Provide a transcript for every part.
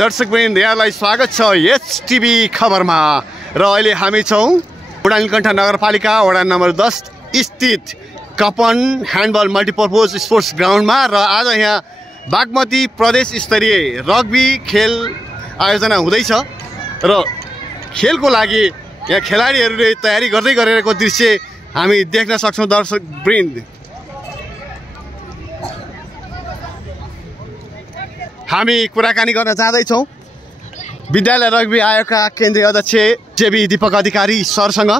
दर्शकवृन्द यहाँलाई स्वागत छ एचटिभी खबरमा र अहिले हामी छौं बुढानीलकण्ठ नगरपालिका वडा नम्बर 10 स्थित कपन ह्यान्डबल मल्टिपर्पज स्पोर्ट्स ग्राउन्डमा र आज यहाँ बागमती प्रदेश स्तरीय रग्बी खेल आयोजना हुँदैछ र खेलको लागि यहाँ खेलाडीहरूले तयारी गर्दै गरेको दृश्य हामी देख्न सक्छौं। दर्शकवृन्द हामी कुराकानी गर्न जाँदैछौँ विद्यालय रग्बी आयोगका केन्द्रीय अध्यक्ष जेबी दीपक अधिकारी सरसँग।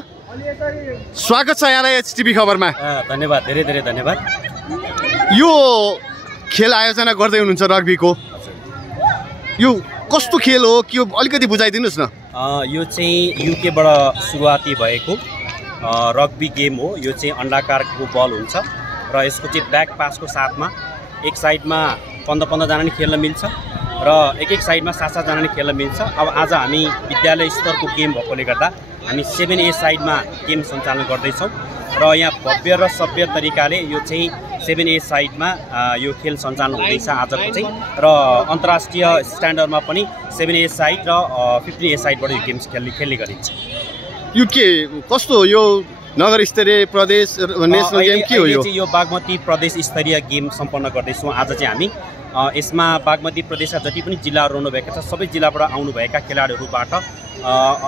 स्वागत छ यहाँलाई एचटिभी खबरमा। धन्यवाद, धेरै धेरै धन्यवाद। यो खेल आयोजना गर्दै हुनुहुन्छ रग्बीको, यो कस्तो खेल हो कि अलिकति बुझाइदिनुस् न। यो चाहिँ युकेबाट सुरुवाती भएको रग्बी गेम हो। यो चाहिँ अण्डाकारको बल हुन्छ र यसको चाहिँ ब्याक पासको साथमा एक साइडमा 15 जना नि खेल्न मिल्छ र एक साइडमा 7 जना नि खेल्न मिल्छ। अब आज हामी विद्यालय स्तरको गेम भएकोले गर्दा हामी 7A साइडमा गेम सञ्चालन गर्दैछौँ र यहाँ भव्य र सभ्य तरिकाले यो चाहिँ 7A साइडमा यो खेल सञ्चालन हुँदैछ आजको चाहिँ र अन्तर्राष्ट्रिय स्ट्यान्डर्डमा पनि 7A साइड र 15A साइडबाट यो गेम्स खेल्ने गरिन्छ। यो के कस्तो हो यो नगर स्तरीय प्रदेश नेसनल गेम के हो यो? यो बागमती प्रदेश स्तरीय गेम सम्पन्न गर्दैछौँ आज चाहिँ हामी। यसमा बागमती प्रदेशका जति पनि जिल्लाहरू रहनुभएका छ सबै जिल्लाबाट आउनुभएका खेलाडीहरूबाट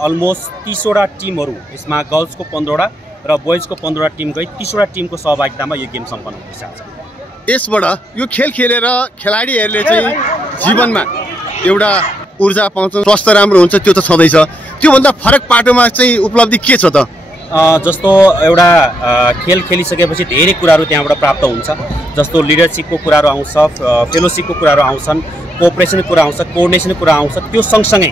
अलमोस्ट 30 वटा टिमहरू, यसमा गर्ल्सको 15 वटा र बोइजको 15 वटा टिम गई 30 वटा टिमको सहभागितामा यो गेम सम्पन्न हुँदैछ आज। यसबाट यो खेल खेलेर खेलाडीहरूले चाहिँ जीवनमा एउटा ऊर्जा पाउँछन्, स्वास्थ्य राम्रो हुन्छ, त्यो त छँदैछ। त्योभन्दा फरक पाटोमा चाहिँ उपलब्धि के छ त? जस्तो एउटा खेल खेलिसकेपछि धेरै कुराहरू त्यहाँबाट प्राप्त हुन्छ। जस्तो लिडरसिपको कुराहरू आउँछ, फेलोसिपको कुराहरू आउँछन्, कोअपरेसनको कुरा आउँछ, कोअर्डिनेसनको कुरा आउँछ। त्यो सँगसँगै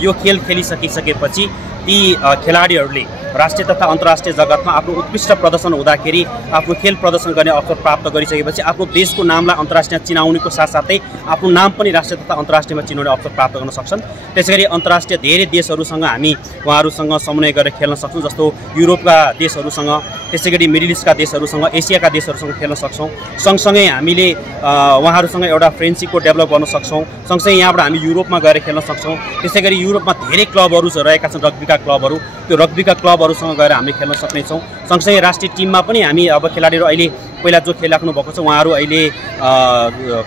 यो खेल खेलिसकिसकेपछि ती खेलाडीहरूले राष्ट्रिय तथा अन्तर्राष्ट्रिय जगतमा आफ्नो उत्कृष्ट प्रदर्शन हुँदाखेरि आफ्नो खेल प्रदर्शन गर्ने अवसर प्राप्त गरिसकेपछि आफ्नो देशको नामलाई अन्तर्राष्ट्रिय चिनाउनेको साथसाथै आफ्नो नाम पनि राष्ट्रिय तथा अन्तर्राष्ट्रियमा चिनाउने अवसर प्राप्त गर्न सक्छन्। त्यसैगरी अन्तर्राष्ट्रिय धेरै देशहरूसँग हामी उहाँहरूसँग समन्वय गरेर खेल्न सक्छौँ। जस्तो युरोपका देशहरूसँग, त्यसैगरी मिडल इस्टका देशहरूसँग, एसियाका देशहरूसँग खेल्न सक्छौँ। सँगसँगै हामीले उहाँहरूसँग एउटा फ्रेन्डसिपको डेभलप गर्न सक्छौँ। सँगसँगै यहाँबाट हामी युरोपमा गएर खेल्न सक्छौँ। त्यसैगरी युरोपमा धेरै क्लबहरू रहेका छन्, रग्बीका क्लबहरू। त्यो रग्बीका क्लबहरूसँग गएर हामीले खेल्न सक्नेछौँ। सँगसँगै राष्ट्रिय टिममा पनि हामी अब खेलाडीहरू अहिले पहिला जो खेलिराख्नु भएको छ उहाँहरू अहिले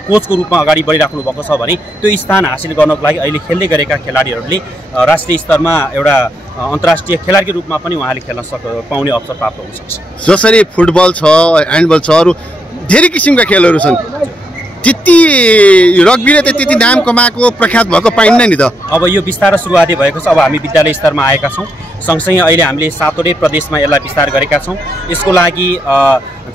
कोचको रूपमा अगाडि बढिराख्नु भएको छ भने त्यो स्थान हासिल गर्नको लागि अहिले खेल्दै गरेका खेलाडीहरूले राष्ट्रिय स्तरमा एउटा अन्तर्राष्ट्रिय खेलाडीको रूपमा पनि उहाँले खेल्न पाउने अवसर प्राप्त हुन सक्छ। जसरी फुटबल छ, ह्यान्डबल छ, अरू धेरै किसिमका खेलहरू छन्, त्यति रग्बीले त त्यति नाम कमाएको प्रख्यात भएको पाइन्न नि त। अब यो बिस्तारै सुरुवाती भएको छ। अब हामी विद्यालय स्तरमा आएका छौँ। सँगसँगै अहिले हामीले 7वटै प्रदेशमा यसलाई विस्तार गरेका छौँ। यसको लागि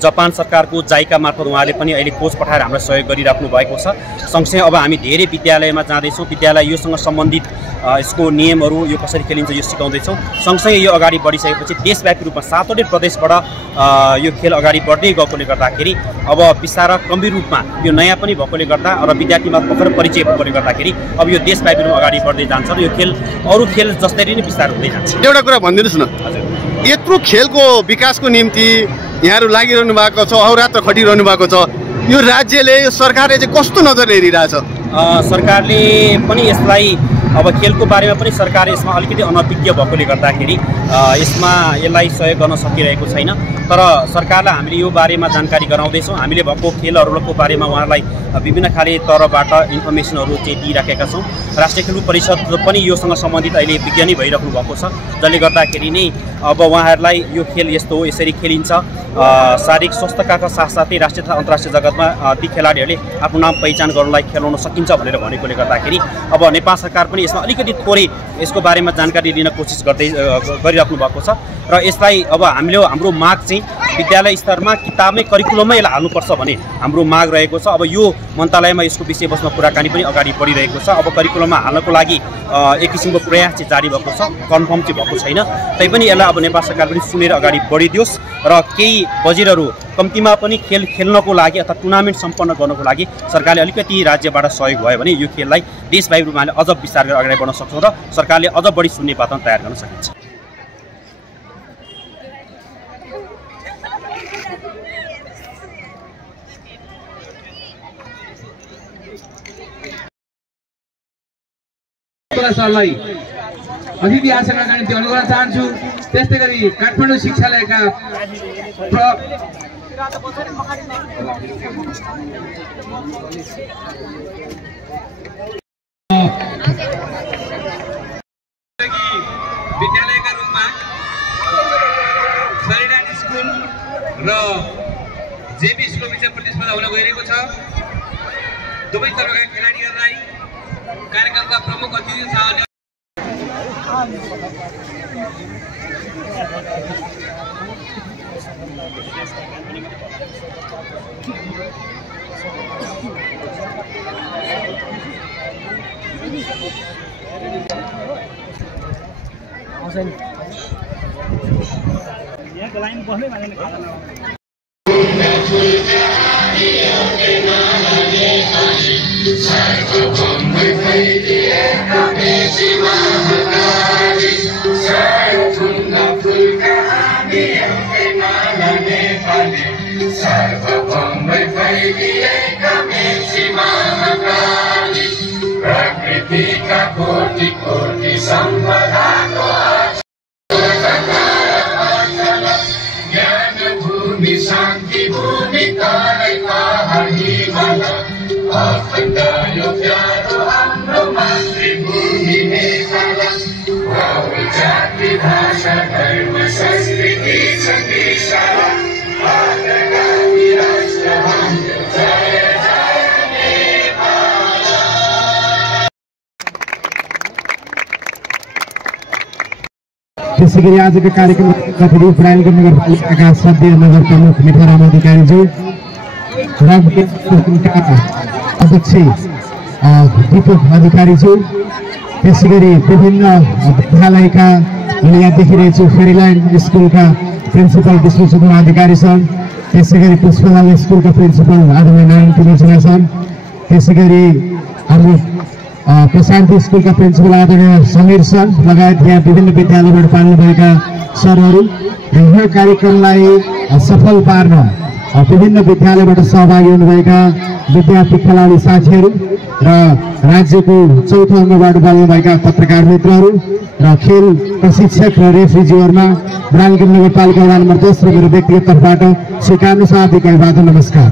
जापान सरकारको जाइका मार्फत उहाँले पनि अहिले कोच पठाएर हामीलाई सहयोग गरिराख्नु भएको छ। सँगसँगै अब हामी धेरै विद्यालयमा जाँदैछौँ। विद्यालय योसँग सम्बन्धित यसको नियमहरू यो कसरी खेलिन्छ यो सिकाउँदैछौँ। सँगसँगै यो अगाडि बढिसकेपछि देशव्यापी रूपमा 7वटै प्रदेशबाट यो खेल अगाडि बढ्दै गएकोले गर्दाखेरि अब बिस्तारै गम्भीर रूपमा यो नयाँ पनि भएकोले गर्दा र विद्यार्थीमा भर्खर परिचय भएकोले गर्दाखेरि अब यो देशव्यापी रूपमा अगाडि बढ्दै जान्छ र यो खेल अरू खेल जस्तै नै विस्तार हुँदै जान्छ। एउटा कुरा भनिदिनुहोस् न, यत्रो खेलको विकासको निम्ति यहाँहरू लागिरहनु भएको छ, अहोरात्र खटिरहनु भएको छ, यो राज्यले, यो सरकारले चाहिँ कस्तो नजरले हेरिरहेछ? सरकारले पनि यसलाई अब खेलको बारेमा पनि सरकार यसमा अलिकति अनभिज्ञ भएकोले गर्दाखेरि यसलाई सहयोग गर्न सकिरहेको छैन। तर सरकारलाई हामीले यो बारेमा जानकारी गराउँदैछौँ। हामीले भएको खेलहरूको बारेमा उहाँहरूलाई विभिन्न खाले तर्फबाट इन्फर्मेसनहरू चाहिँ दिइराखेका छौँ। राष्ट्रिय खेल परिषद पनि योसँग सम्बन्धित अहिले विज्ञानी भइराख्नु भएको छ, जसले गर्दाखेरि नै अब उहाँहरूलाई यो खेल यस्तो हो, यसरी खेलिन्छ, शारीरिक स्वास्थ्यका साथसाथै राष्ट्रिय तथा अन्तर्राष्ट्रिय जगतमा ती खेलाडीहरूले आफ्नो नाम पहिचान गर्नलाई खेलाउन सकिन्छ भनेर भनेकोले गर्दाखेरि अब नेपाल सरकार पनि यसमा अलिकति थोरै यसको बारेमा जानकारी लिन कोसिस गरिराख्नु भएको छ र यसलाई अब हाम्रो माग चाहिँ विद्यालय स्तरमा किताबमै करिकुलममै यसलाई हाल्नुपर्छ भने हाम्रो माग रहेको छ। अब यो मन्त्रालयमा यसको विषयवस्तुमा कुराकानी पनि अगाडि बढिरहेको छ। अब करिकुलममा हाल्नको लागि एक किसिमको प्रयास चाहिँ जारी भएको छ, कन्फर्म चाहिँ भएको छैन। तैपनि यसलाई अब नेपाल सरकार पनि सुनेर अगाडि बढिदियोस् र केही बजेटहरू कम्तीमा पनि खेल खेल्नको लागि अथवा टुर्नामेन्ट सम्पन्न गर्नको लागि सरकारले अलिकति राज्यबाट सहयोग भयो भने यो खेललाई देशव्यापी रूपमा अझ विस्तार गरेर अगाडि बढ्न सक्छौँ र सरकारले अझ बढी सुन्ने वातावरण तयार गर्न सकिन्छ। सरलाई अतिथि आसनमा निम्ति अनुरोध गर्न चाहन्छु। त्यस्तै गरी काठमाडौँ शिक्षालयका विद्यालयका रूपमा सरिडानी स्कुल र जेबी स्कुल बीच प्रतिस्पर्धा हुन गइरहेको छ। दुवै तर्फका खेलाडीहरूलाई कार्यक्रमका प्रमुख अतिथि तथा यहाँको लाइन बस्दै माने खाना प्रकृतिका कोटि कोटि सम्पदाको ज्ञान भूमि शान्ति भूमि तराई पहाड हिमाल अखण्ड यो प्यारो हाम्रो मातृभूमि नेपाल। जाति भाषा धर्म संस्कृति सन्देशाला आदरगामी राष्ट्र हाम्रो जय जय नेपाल। त्यसै गरी आजको कार्यक्रम कथरी प्राइवेट नगरपालिकाका सभ्य नगर प्रमुख मिठाराम अधिकारीज्यू र अध्यक्ष दीपक अधिकारीज्यू, त्यसै गरी विभिन्न विद्यालयका यहाँ देखिरहेको छु फेरील्यान्ड स्कुलका प्रिन्सिपल विष्णु सुब्बा अधिकारी छन्, त्यसै गरी पुष्पलाल स्कुलका प्रिन्सिपल आदरणीय नारायण तिमर्सिना छन्, त्यसै गरी हाम्रो प्रशान्ति स्कुलका प्रिन्सिपल आदरणीय समीर सर लगायत यहाँ विभिन्न विद्यालयबाट पाल्नुभएका सरहरू र यो कार्यक्रमलाई सफल पार्न विभिन्न विद्यालयबाट सहभागी हुनुभएका विद्यार्थी खेलाडी साथीहरू र राज्यको चौथो अङ्गबाट बोल्नुभएका पत्रकार मित्रहरू र खेल प्रशिक्षक र रेफ्रीज्यूहरूमा ब्रान्डगञ्ज नगरपालिका वडा नम्बर 10 र मेरो व्यक्तिगत तर्फबाट स्वीकार्नु साथै अभिवादन नमस्कार।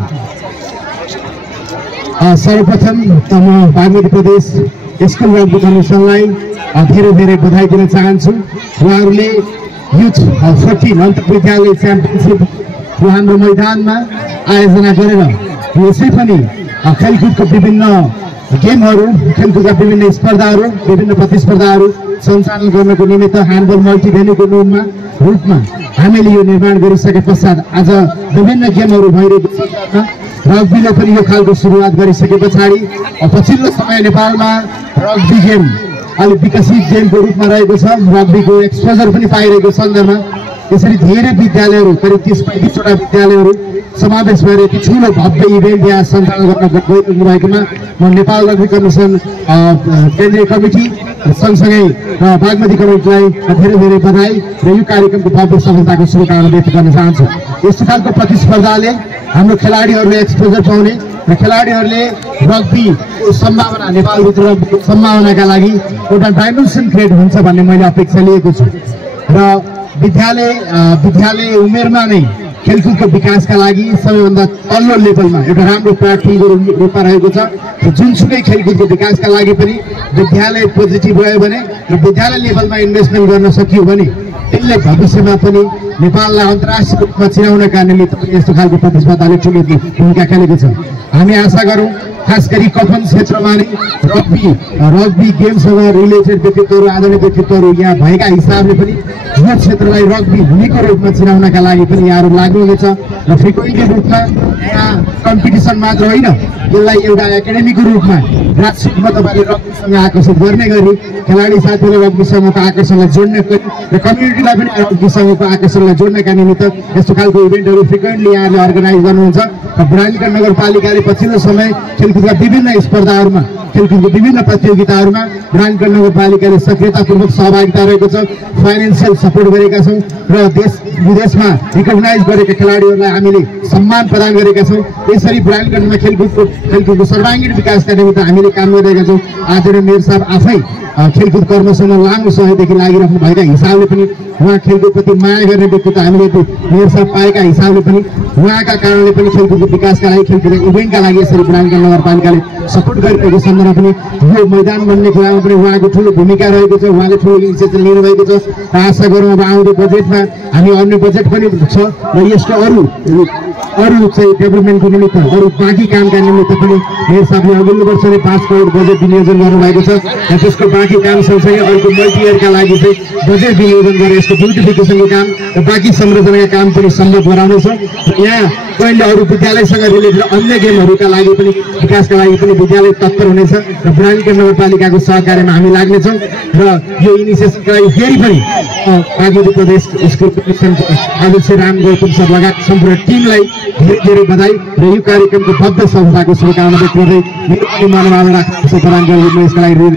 सर्वप्रथम त म बागमती प्रदेश स्कुल रग्बी कमिसनलाई धेरै धेरै बधाई दिन चाहन्छु। उहाँहरूले युथ 14 अन्तर्विद्यालय विद्यालय च्याम्पियनसिप हाम्रो मैदानमा आयोजना गरेर यसै पनि खेलकुदको विभिन्न गेमहरू खेलकुदका विभिन्न स्पर्धाहरू विभिन्न प्रतिस्पर्धाहरू सञ्चालन गर्नको निमित्त ह्यान्डबल मल्टिभेन्यूको रूपमा हामीले यो निर्माण गरिसके पश्चात आज विभिन्न गेमहरू भइरहेको छ। रग्बीले पनि यो खालको सुरुवात गरिसके पछाडि पछिल्लो समय नेपालमा रग्बी गेम अलि विकसित गेमको रूपमा रहेको छ। रग्बीको एक्सपोजर पनि पाइरहेको सन्दर्भमा यसरी धेरै विद्यालयहरू करिब 30-35वटा विद्यालयहरू समावेश भएर यति ठुलो भव्य इभेन्ट यहाँ सञ्चालन गर्न गइरहनु भएकोमा म नेपाल रग्बी कमिसन केन्द्रीय कमिटी सँगसँगै बागमती कमिटीलाई धेरै धेरै बधाई र यो कार्यक्रमको भव्य सफलताको शुभकामना व्यक्त गर्न चाहन्छु। यस्तो खालको प्रतिस्पर्धाले हाम्रो खेलाडीहरूले एक्सपोजर पाउने र खेलाडीहरूले रग्बीको सम्भावना नेपालभित्र रग्बीको सम्भावनाका लागि एउटा डाइमेन्सन क्रिएट हुन्छ भन्ने मैले अपेक्षा लिएको छु र विद्यालय उमेरमा नै खेलकुदको विकासका लागि सबैभन्दा तल्लो लेभलमा एउटा राम्रो प्लेटफर्मको रूपमा रहेको छ। जुनसुकै खेलकुदको विकासका लागि पनि विद्यालय पोजिटिभ रह्यो भने र विद्यालय लेभलमा इन्भेस्टमेन्ट गर्न सकियो भने त्यसले भविष्यमा पनि नेपाललाई अन्तर्राष्ट्रिय रूपमा चिनाउनका निमित्त यस्तो खालको प्रतिस्पर्धाले ठुलो भूमिका खेलेको छ। हामी आशा गरौँ खास गरी कफन क्षेत्रमा नै रग्बी गेमसँग रिलेटेड व्यक्तित्वहरू आदरणीय व्यक्तित्वहरू यहाँ भएका हिसाबले पनि यो क्षेत्रलाई रग्बी हुनेको रूपमा चिनाउनका लागि पनि यहाँहरू लाग्नुहुनेछ र फ्रिक्वेन्टली रूपमा यहाँ कम्पिटिसन मात्र होइन यसलाई एउटा एकाडेमीको रूपमा ग्रासरुटमा तपाईँले रग्बीसँग आकर्षित गर्ने गरी खेलाडी साथीहरूले रग्बीसँगको आकर्षणलाई जोड्ने र कम्युनिटीलाई पनि रग्बीसँगको आकर्षणलाई जोड्नका निमित्त यस्तो खालको इभेन्टहरू फ्रिक्वेन्टली यहाँले अर्गनाइज गर्नुहुन्छ र बुढानीगढ नगरपालिकाले पछिल्लो समय खेलकुदका विभिन्न स्पर्धाहरूमा खेलकुदको विभिन्न प्रतियोगिताहरूमा बुढानीगढ नगरपालिकाले सक्रियतापूर्वक सहभागिता रहेको छ। फाइनेन्सियल सपोर्ट गरेका छौँ र विदेशमा रिकगनाइज गरेका खेलाडीहरूलाई हामीले सम्मान प्रदान गरेका छौँ। यसरी बुढानीकण्ठमा खेलकुदको सर्वाङ्गीण विकासका निमित्त हामीले काम गरिरहेका छौँ। आदरणीय मेयर साहब आफै खेलकुद कर्मसँग लामो समयदेखि लागिरहनु भएका हिसाबले पनि उहाँ खेलकुदप्रति माया गर्ने व्यक्तित्व हामीले मेयर साहब पाएका हिसाबले पनि उहाँका कारणले पनि खेलकुदको विकासका लागि खेलकुद इभेन्टका लागि यसरी बुढानीकण्ठ नगरपालिकाले सपोर्ट गरिरहेको सन्दर्भमा पनि यो मैदान बन्ने कुरामा पनि उहाँको ठुलो भूमिका रहेको छ। उहाँले ठुलो इनिसिएटिभ लिनुभएको छ र आशा गरौँ अब आउँदो बजेटमा हामी अन्य बजेट पनि छ र यसको अरू चाहिँ डेभलपमेन्टको निमित्त अरू बाँकी कामका निमित्त पनि मेयर साहबले अघिल्लो वर्ष नै 5 करोड बजेट विनियोजन गर्नुभएको छ र त्यसको बाँकी काम सँगसँगै अर्को मल्टियरका लागि चाहिँ बजेट विनियोजन गरेर यसको ब्युटिफिकेसनको काम र बाँकी संरचनाका काम पनि सम्भव गराउनेछ। यहाँ कहिले अरू विद्यालयसँग रिलेटेड अन्य गेमहरूका लागि पनि विकासका लागि पनि विद्यालय तत्पर हुनेछ र बुढानीकण्ठ नगरपालिकाको सहकार्यमा हामी लाग्नेछौँ र यो इनिसिएटिभका लागि फेरि पनि बागमती प्रदेश स्कुल अध्यक्ष राम गौतम सर लगायत सम्पूर्ण टिमलाई धेरै धेरै बधाई र यो कार्यक्रमको भव्य सफलताको शुभकामना व्यक्त गर्दै मेरो मनोभावना प्रदान गरेर यसका लागि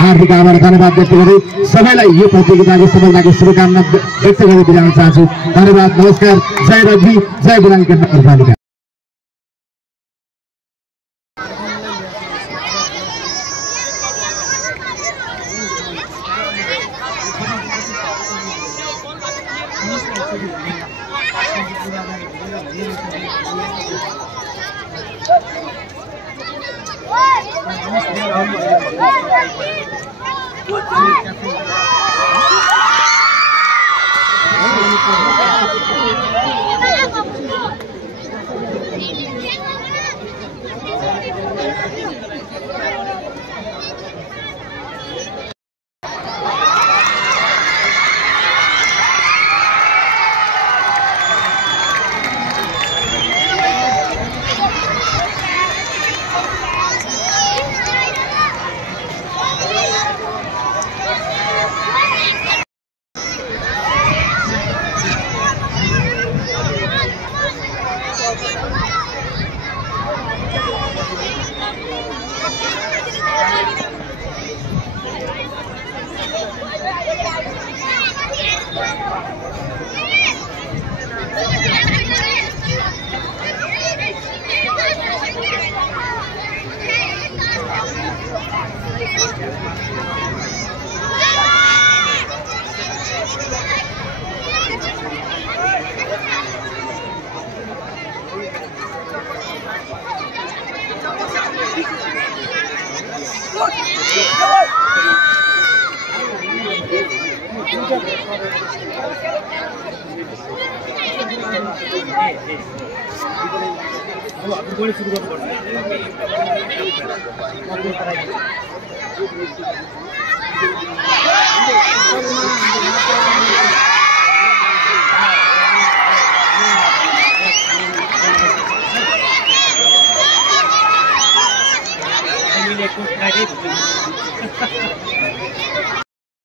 हार्दिक आभार धन्यवाद व्यक्त गर्दै सबैलाई यो प्रतियोगिताको सफलताको शुभकामना व्यक्त गर्दै बिदा हुन चाहन्छु। धन्यवाद, नमस्कार, जय रग्बी, जय बुढानीकण्ठ नगरपालिका।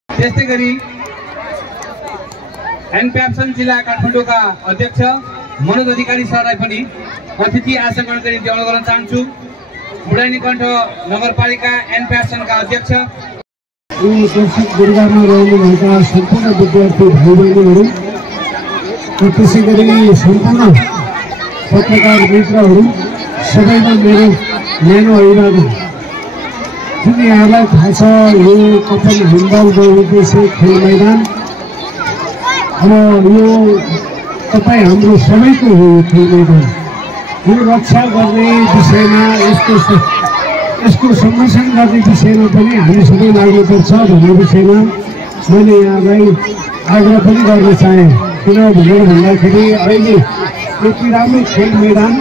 त्यस्तै गरी एनप्याप्सन जिल्ला काठमाडौँका अध्यक्ष मनोज अधिकारी सरलाई पनि अतिथि आसमन गरी देउन गर्न चाहन्छु। बुढानीकण्ठ नगरपालिका एनप्याप्सनका अध्यक्ष दर्शक गुरुगामा रहनुभएका सम्पूर्ण विद्यार्थी भाइ बहिनीहरू त्यसै गरी सम्पूर्ण पत्रकार मित्रहरू सबैमा मेरो न्यानो अभिवादन। जुन यहाँलाई थाहा छ यो कपन ह्यान्डबल बहुउद्देश्य खेल मैदान अब यो तपाईँ हाम्रो सबैको हो। यो खेल मैदान यो रक्षा गर्ने विषयमा यसको संरक्षण गर्ने विषयमा पनि हामी सबै लाग्नुपर्छ भन्ने विषयमा मैले यहाँलाई आग्रह पनि गर्न चाहेँ। किन भनेर भन्दाखेरि अहिले यति राम्रो खेल मैदान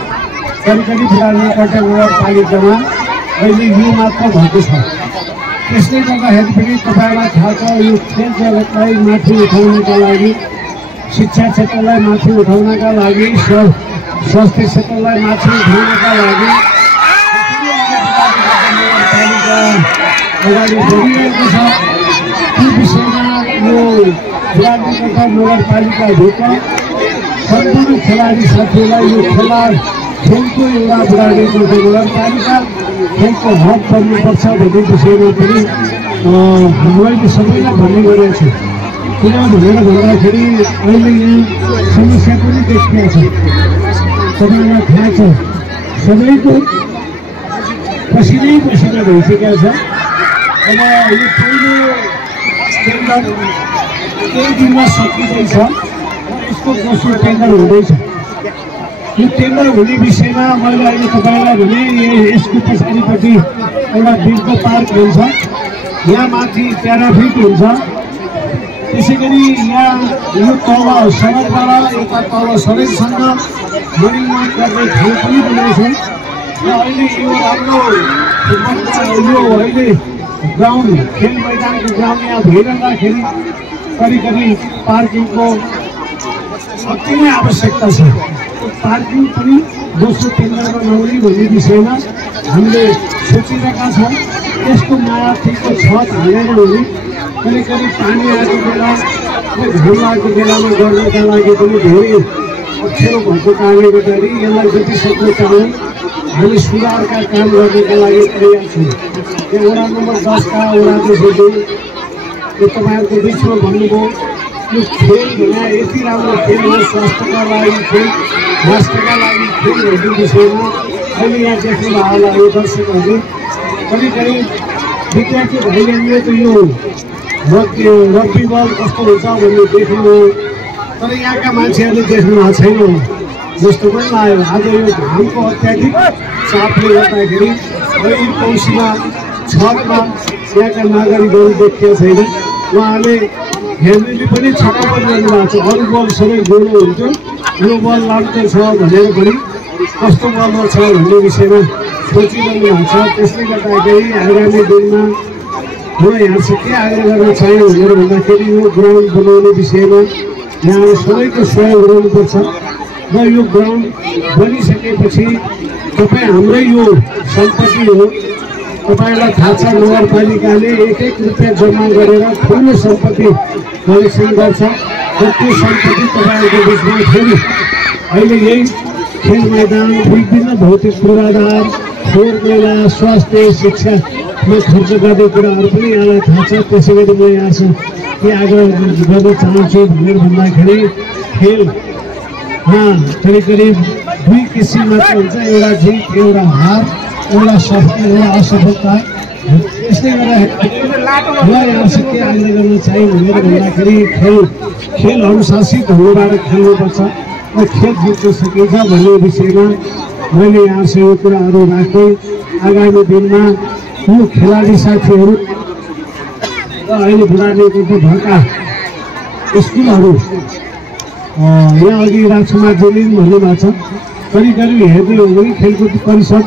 करिब बुढानीकण्ठ नगरपालिकामा अहिले यो मात्र भएको छ। त्यसले गर्दाखेरि पनि तपाईँलाई थाहा छ यो खेल जगतलाई माथि उठाउनका लागि, शिक्षा क्षेत्रलाई माथि उठाउनका लागि, स्वास्थ्य क्षेत्रलाई माथि उठाउनका लागि अगाडि बढिरहेको छ। त्यो विषयमा यो बुढानीकण्ठ नगरपालिकाभित्र सम्पूर्ण खेलाडी साथीहरूलाई यो खेलको एउटा बुढानीकण्ठ नगरपालिका खेलको हक बन्नुपर्छ भन्ने विषयमा पनि मैले सबैलाई भन्ने गरेको छु। किन भनेर भन्दाखेरि अहिले यहाँ समस्या पनि देखिएको छ। तपाईँलाई थाहा छ सबैको पसिनै पसिना भइसकेको छ। अब यो पहिलो टेन्डर केही दिनमा सकिँदैछ, यसको दोस्रो टेन्डर हुँदैछ। यो टेन्डर हुने विषयमा मैले अहिले तपाईँलाई भने यसको पछाडिपट्टि एउटा बिलको पार्क हुन्छ, यहाँ माथि प्याराफिट हुन्छ, त्यसै गरी यहाँ यो तल सडकबाट यता तल सडकसँग मर्निङमा गर्ने ठाउँ पनि बनाउँछ र अहिले यो राम्रो यो अहिले ग्राउन्ड खेल मैदानको ग्राउन्ड यहाँ भइरहँदाखेरि करिब पार्किङको अति नै आवश्यकता छ। पार्किङ पनि दोस्रो टेन्डरमा नहुने भन्ने विषयमा हामीले सोचिरहेका छौँ। यसको माथिको छत हालेर हुने करिब पानी आएको बेला घाम लागेको बेलामा गर्नका लागि पनि धेरै अप्ठ्यारो भएको कारणले गर्दाखेरि यसलाई जति सक्दो चाहौँ हामी सुधारका काम गर्नका लागि तयार छौँ। यहाँ वडा नम्बर 10 का वडाध्यक्षले यो तपाईँहरूको बिचमा भन्नुभयो यो खेल भने यति राम्रो खेल हो, स्वास्थ्यका लागि खेल, राष्ट्रका लागि खेल भन्ने विषयमा अहिले यहाँ देख्नुभयो होला यो दर्शकहरूले करिब विद्यार्थी भाइहरूले त यो रग्बी बल कस्तो हुन्छ भन्ने देख्नुभयो, तर यहाँका मान्छेहरूले देख्नु भएको छैन जस्तो पनि लाग्यो। आज यो घामको अत्याधिक चापले गर्दाखेरि अहिले कौशीमा छतमा यहाँका नागरिकहरू देखिएको छैन। उहाँहरूले हेर्नेले पनि छक्क पनि गर्नुभएको छ, अरू बल सबै गोलो हुन्थ्यो, यो बल लाम्चो छ भनेर पनि कस्तो बलमा छ भन्ने विषयमा सोचिरहनु भएको छ। त्यसले गर्दाखेरि आगामी दिनमा म यहाँसित के आग्रह गर्न चाहेँ भनेर भन्दाखेरि यो ग्राउन्ड बनाउने विषयमा यहाँ सबैको सहयोग गर्नुपर्छ र यो ग्राउन्ड बनिसकेपछि तपाईँ हाम्रै यो सम्पत्ति हो। तपाईँलाई थाहा छ नगरपालिकाले 1-1 रुपियाँ जम्मा गरेर ठुलो सम्पत्ति कलेक्सन गर्छ र त्यो सम्पत्ति तपाईँहरूको बिचमा फेरि अहिले यही खेल मैदान, विभिन्न भौतिक पूर्वाधार, फोहोर मैला, स्वास्थ्य, शिक्षामा खर्च गर्ने कुराहरू पनि यहाँलाई थाहा छ। त्यसै गरी म यहाँसँग के आग्रह गर्न चाहन्छु भनेर भन्दाखेरि खेलमा करिब 2 किसिम मात्र हुन्छ, एउटा जित, एउटा हार, एउटा सफल, एउटा असफलता। त्यसले गर्दा म यहाँसित के आग्रह गर्न चाहेँ भनेर भन्दाखेरि खेल अनुशासित हुनुबाट खेल्नुपर्छ र खेल जित्न सकिन्छ भन्ने विषयमा मैले यहाँसँग यो कुराहरू राख्दै आगामी दिनमा यो खेलाडी साथीहरू र अहिले बुढानीको भएका स्कुलहरू यहाँ अघि राजकुमारजीले पनि भन्नुभएको छ, करिब हेर्ने हो भने खेलकुद परिषद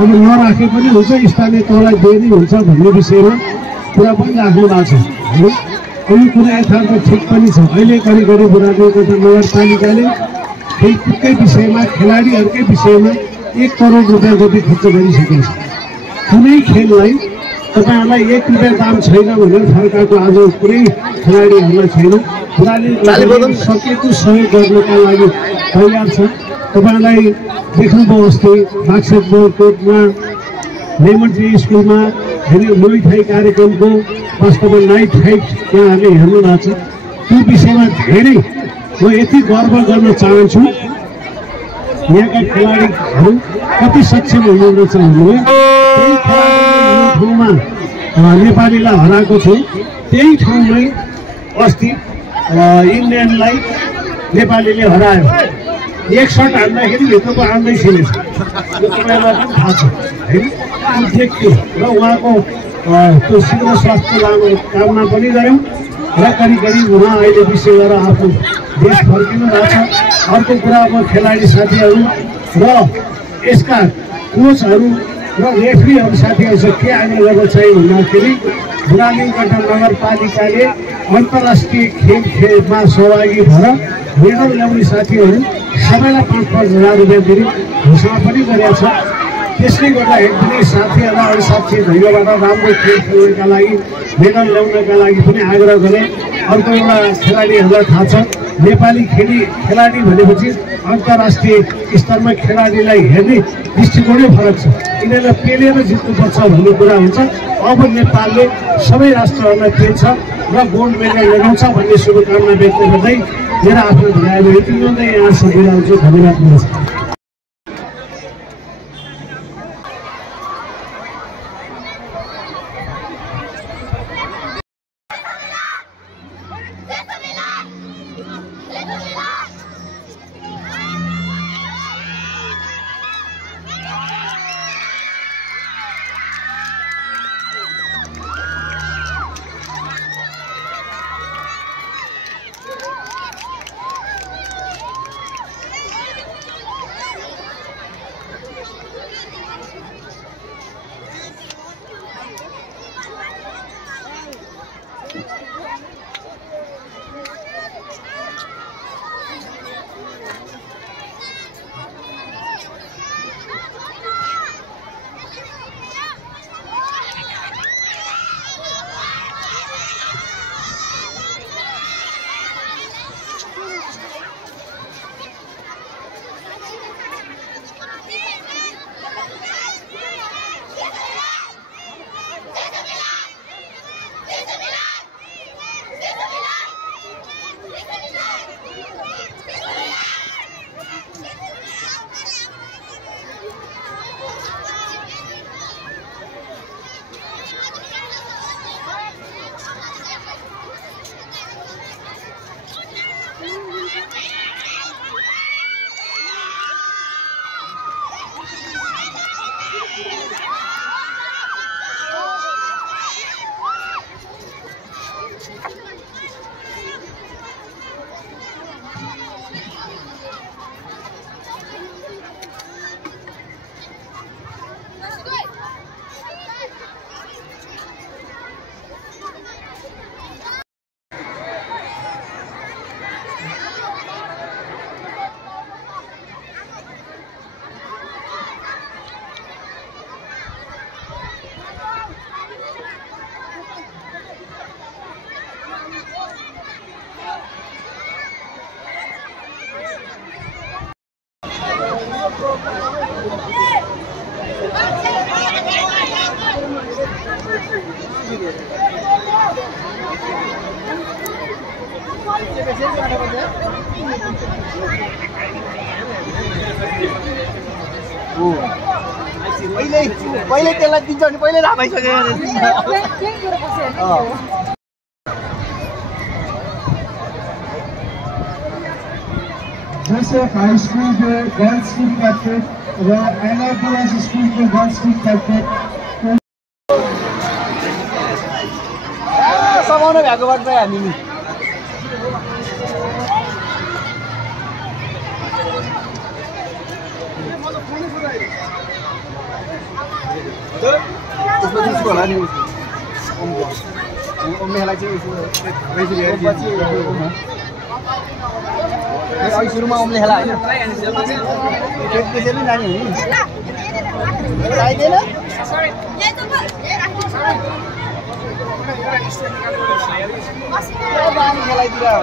अब नराखे पनि हुन्छ, स्थानीय तहलाई दिए हुन्छ भन्ने विषयमा कुरा पनि राख्नु भएको छ होइन। यो कुरा यथार्थ ठिक पनि छ। अहिले करिब बुढानीको नगरपालिकाले खेलकुदकै विषयमा, खेलाडीहरूकै विषयमा 1 करोड रुपियाँ जति खर्च गरिसकेको छ। कुनै खेललाई तपाईँहरूलाई 1 रुपियाँ दाम छैन भनेर फर्काएको आज कुनै खेलाडीहरूलाई छैन। बुढाले सकेको सहयोग गर्नका लागि तयार छ। तपाईँलाई देख्नुभयो अस्ति बाक्सा बोर्डकोटमा लेमन ट्री स्कुलमा नुहाई कार्यक्रमको वास्तवमा नाइट फाइट यहाँहरूले हेर्नु भएको छ। त्यो विषयमा धेरै म यति गर्व गर्न चाहन्छु, यहाँका खेलाडीहरू कति सक्षम हुनुहुन्छ भने त्यही ठाउँमा नेपालीलाई हराएको थियो, त्यही ठाउँमै अस्ति इन्डियनलाई नेपालीले हरायो। 1 सट हान्दाखेरि भित्रको आउँदै छिरेछ, यो तपाईँलाई पनि थाहा छ होइन। देख्थ्यो र उहाँको त्यो शीघ्र स्वास्थ्य कामना पनि गऱ्यौँ र करिब उहाँ अहिले विशेष गरेर आफ्नो देश फर्किनु भएको छ। अर्को कुरा अब खेलाडी साथीहरू र यसका कोचहरू र रेफ्रीहरू साथीहरूसँग के आग्रह गर्न चाहे भन्दाखेरि बुढानीगढ नगरपालिकाले अन्तर्राष्ट्रिय खेलमा सहभागी भएर मेडल ल्याउने साथीहरू सबैलाई 5-5 हजार रुपियाँ दिने घोषणा पनि गरेको छ। त्यसले गर्दा एकदमै साथीहरूलाई अरू साथी धैर्यबाट राम्रो खेल खेल्नका लागि, मेडल ल्याउनका लागि पनि आग्रह गरे। अर्को एउटा खेलाडीहरूलाई थाहा छ नेपाली खेलाडी भनेपछि अन्तर्राष्ट्रिय स्तरमा खेलाडीलाई हेर्ने दृष्टिकोणै फरक छ। यिनीहरूलाई पेलेर जित्नुपर्छ भन्ने कुरा हुन्छ। अब नेपालले सबै राष्ट्रहरूलाई पेल्छ र गोल्ड मेडल लगाउँछ भन्ने शुभकामना व्यक्त गर्दै मेरो आफ्नो भनाइमा यति मात्रै यहाँ सकिरहेको छु। धन्यवाद नमस्कार। पहिले त्यसलाई दिन्छ भने पहिले रामाइसक्यो। जोसेफ हाई स्कूल के गर्ल्स टीम कैप्टन व एनआरपीएस स्कूल के गर्ल्स टीम कैप्टन समाउन भएको बात चाहिँ हामी नि त्यसपछि होला नि ओम्नेलाई चाहिँ सुरुमा ओम्ले खेला होइन त्यसरी नानी हो नि आइदिएन खेलाइदिएर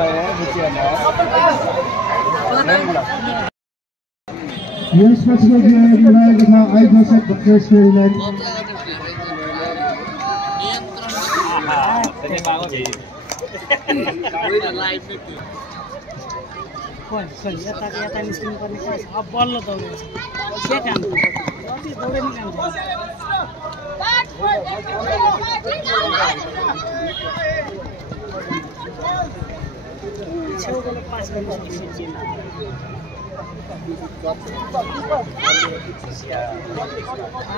यसपछिको गेम रहेको छ आइघोषक भक्तेश फेरीलाई यता निस्किनुपर्ने कहाँ छ? अब बल्ल दौडेको छ के काम कति दौडे नि काम छेउबाट पास गर्न सकिन्छ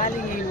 अलि यही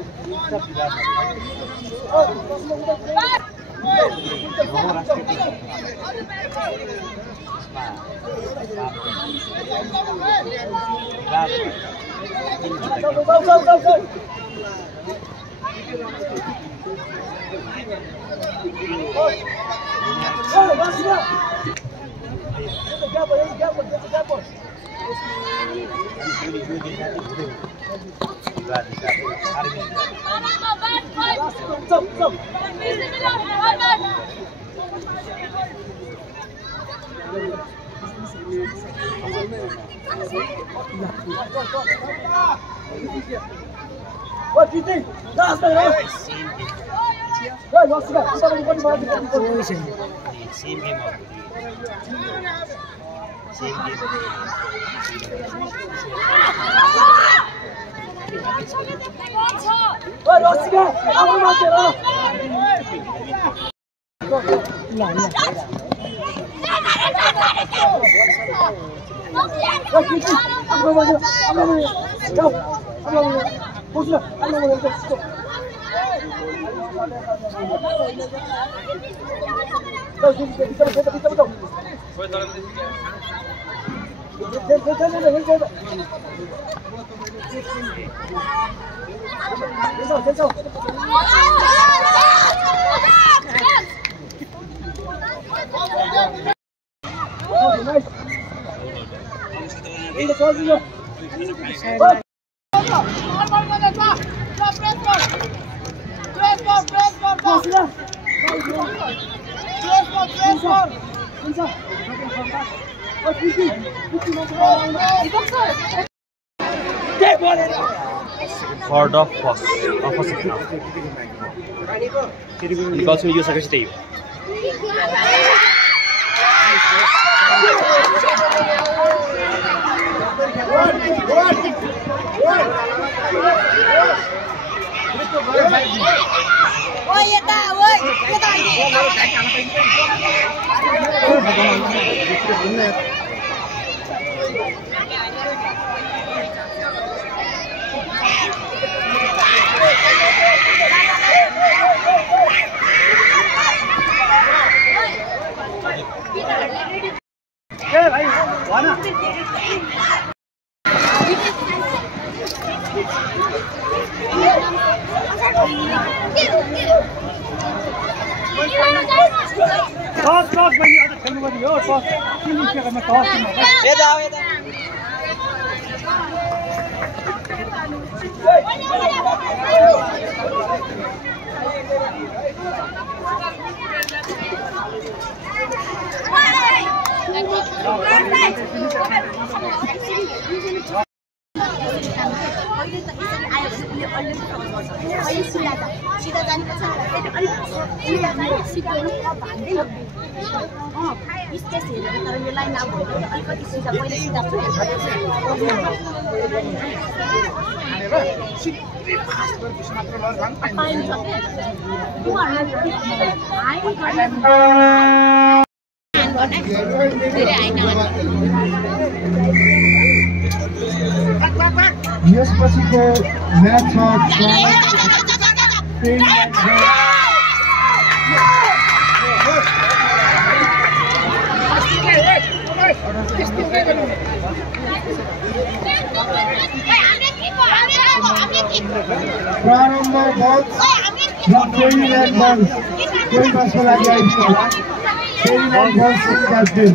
Word of first. Because we use a stay. यसपछिको म्याचमा प्रारम्भ बल र कोही ल्यान्ड बल कोही बसको लागि आइदिनु होला कोही ल्यान्ड बल कोही क्याप्टेन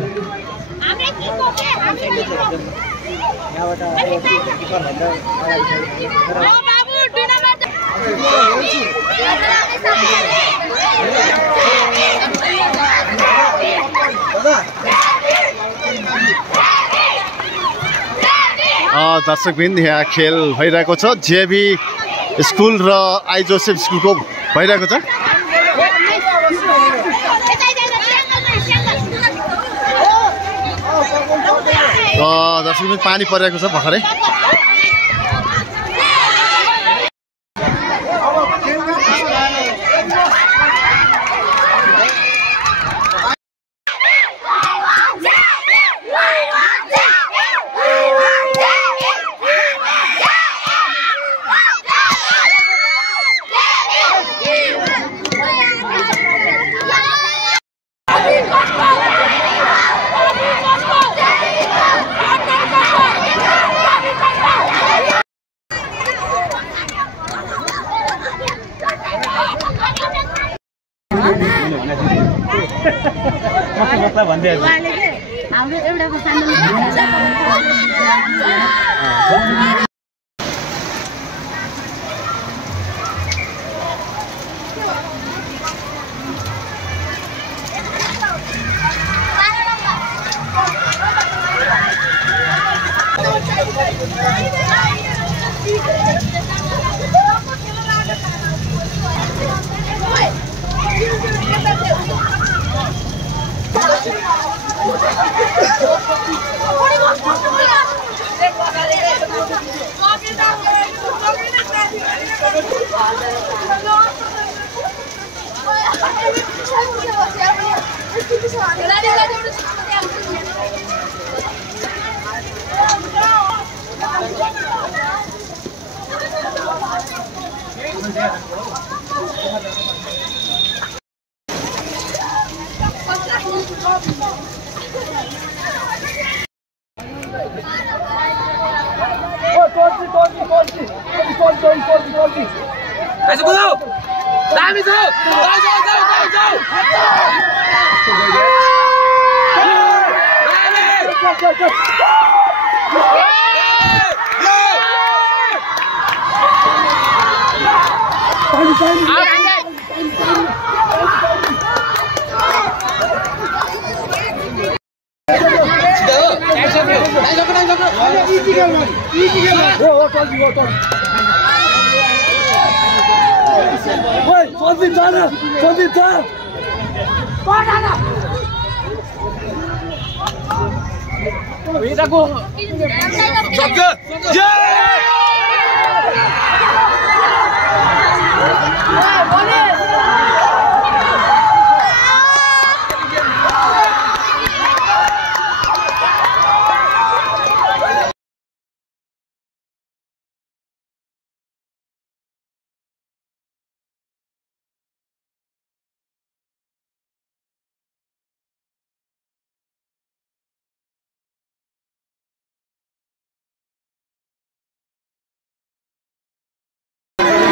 दर्शकबिन यहाँ खेल भइरहेको छ जेबी स्कुल र आई जोसेफ स्कुलको भइरहेको छ दर्शकबिन पानी परिरहेको छ भर्खरै हाम्रो एउटाको सानो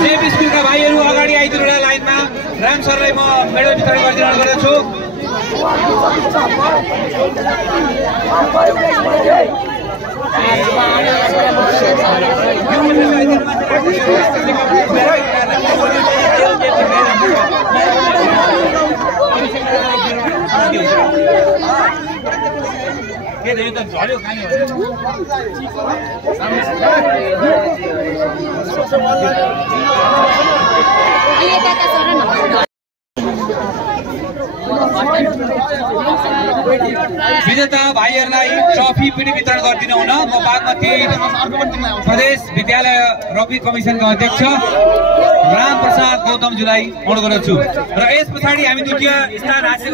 जेबी स्कुलका भाइहरू अगाडि आइदिनु होला लाइनमा। राम सरलाई म मेडल वितरण गरिदिन गर्दछु। विजेता भाइहरूलाई ट्रफी पनि वितरण गरिदिनु हुन म बागमती प्रदेश विद्यालय रग्बी कमिसनका अध्यक्ष रामप्रसाद गौतमज्यूलाई अनुरोध गर्दछु। र यस पछाडि हामी द्वितीय स्थान हासिल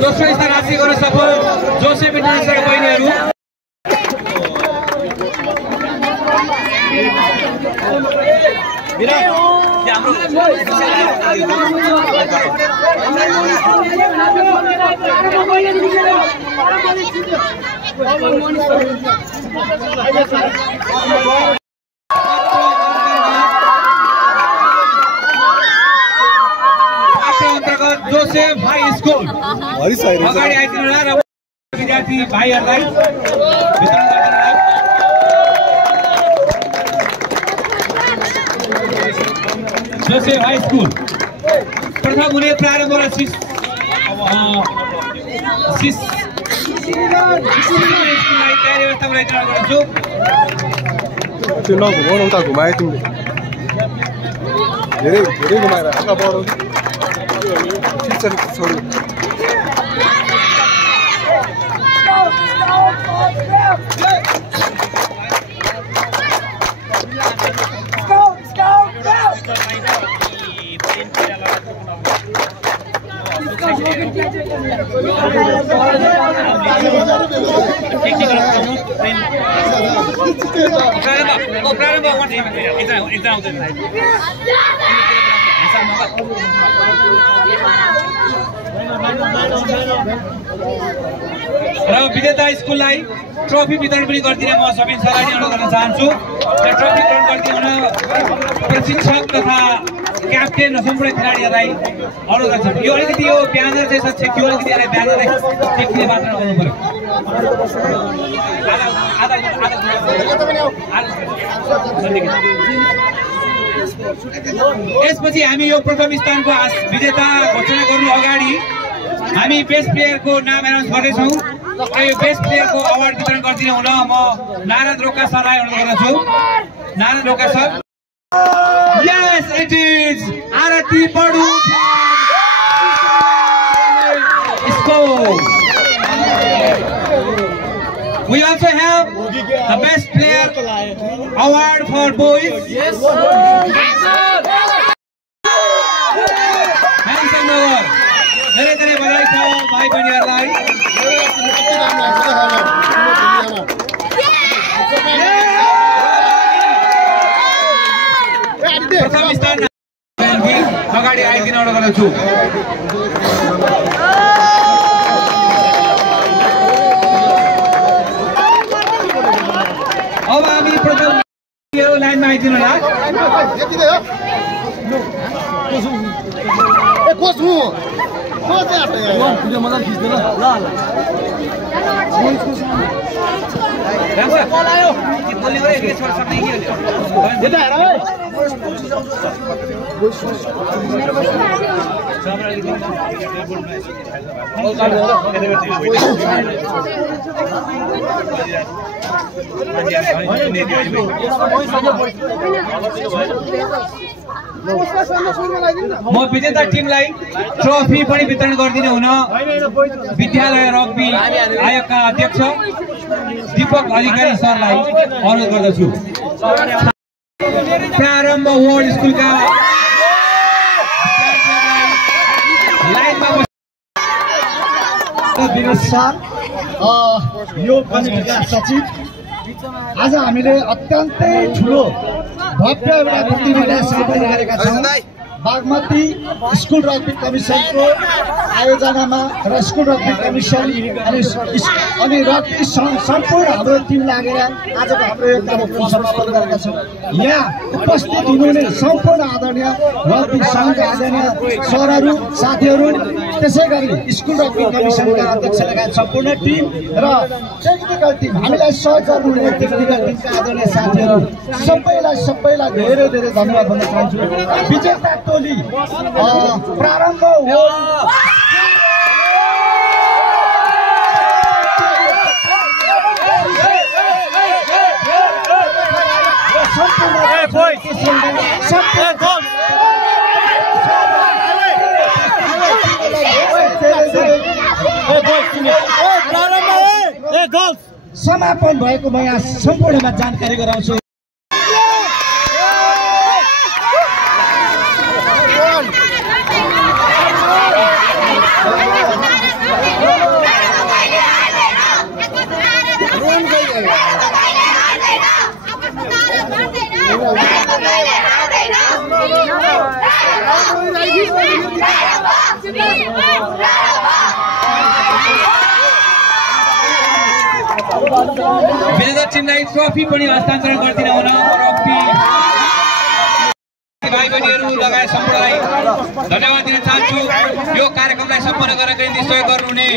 दोस्रो स्थान हासिल गर्न सफल जोसेफ इन्टरनेसनल बहिनीहरू अन्तर्गत जोसेफ हाई स्कुल अगाडि आइदिनु होला र विद्यार्थी भाइहरूलाई वितरण गरिदिनु। जोसेफ हाई स्कुल प्रथम हुने प्रारम्भ र स्कुललाई तयारी अवस्थामा वितरण गर्छु। त्यो नघुमाउन उता घुमाए तिमीले धेरै धेरै घुमाएर अगाडि बढाउ छोड्यो। र विजेता स्कुललाई ट्रफी वितरण पनि गरिदिन म सबिन सरलाई अनुरोध गर्न चाहन्छु। र ट्रफी वितरण गरिदिन प्रशिक्षक तथा क्याप्टेन र सम्पूर्ण खेलाडीहरूलाई अनुरोध गर्छु। यो अलिकति यो ब्यानर चाहिँ छेक्यो, अलिकति यसलाई ब्यानरलाई टेक्ने मात्र गर्नु पर्यो। यसपछि हामी यो प्रथम स्थानको विजेता घोषणा गर्नु अगाडि हामी बेस्ट प्लेयरको नाम एनाउन्स गर्दैछौँ। र यो बेस्ट प्लेयरको अवार्ड वितरण गरिदिनु हुन म नारद रोका सरलाई अनुरोध गर्दछु। नारद रोका sir. Yes, it is Arati Padu. We also have the best player award for Nagaur boys. Handsome Nagar. धेरै बधाई छ भाइ बहिनीहरूलाई। प्रथम स्थान अगाडि आइदिन अनुरोध गर्छु। अब हामी प्रथम लाइनमा आइदिनु होला। म विजेता टिमलाई ट्रफी पनि वितरण गरिदिनु हुन विद्यालय रग्बी आयोगका अध्यक्ष दीपक अधिकारी सरलाई अनुरोध गर्दछु। प्रारम्भ वर्ल्ड स्कुलका यो कमिटीका सचिव आज हामीले अत्यन्तै ठुलो भव्य एउटा प्रतियोगिता सम्पन्न गरेका छौँ। बागमती स्कुल रग्बी कमिसनको आयोजनामा र स्कुल रग्बी कमिसन अनि रग्बी सम्पूर्ण हाम्रो टिम लागेर आजको हाम्रो यो कार्यक्रम समापन गरेका छौँ। यहाँ उपस्थित हुनुहुने सम्पूर्ण आदरणीय रग्बी सङ्घका आदरणीय सरहरू साथीहरू, त्यसै गरी स्कुल रग्बी कमिसनका अध्यक्ष लगायत सम्पूर्ण टिम र टेक्निकल टिम, हामीलाई सहयोग गर्नुहुने टेक्निकल टिमका आदरणीय साथीहरू सबैलाई धेरै धेरै धन्यवाद भन्न चाहन्छु। विजेता टोली प्रारम्भ समापन भएको म यहाँ सम्पूर्णमा जानकारी गराउँछु। विजेता टिमलाई ट्रफी पनि हस्तान्तरण गरिदिन हुन रग्बी भाइ बहिनीहरू लगायत सम्पूर्णलाई धन्यवाद दिन चाहन्छु। यो कार्यक्रमलाई सम्पन्न गर्नका निम्ति सहयोग गर्नुहुने